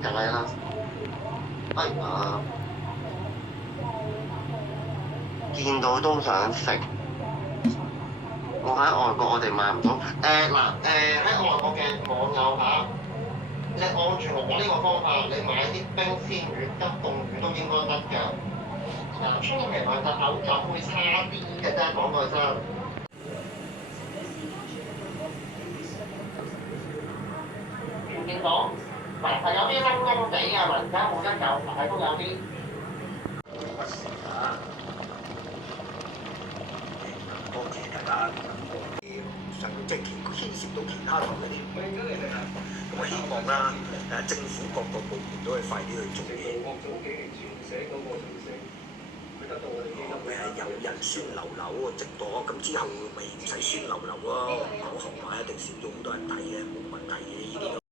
點解啦？哎呀，見到都想食。我喺外國，我哋買唔到。喺外國嘅網友嚇，你按住我呢個方法，你買啲冰鮮魚、急凍魚都應該得㗎。嗱，出嚟買個口感會差啲嘅啫，講句真。見到嗱係有啲燶燶地嘅，或者冇一嚿塊都有啲。不時啊！多謝大家上即係牽涉到其他台嗰啲，咁我希望啦政府各個部門都可以快啲去做嘢。有人酸溜溜直播，咁之後咪唔使酸溜溜咯，講學話一定少咗好多人睇嘅，冇問題嘅呢啲。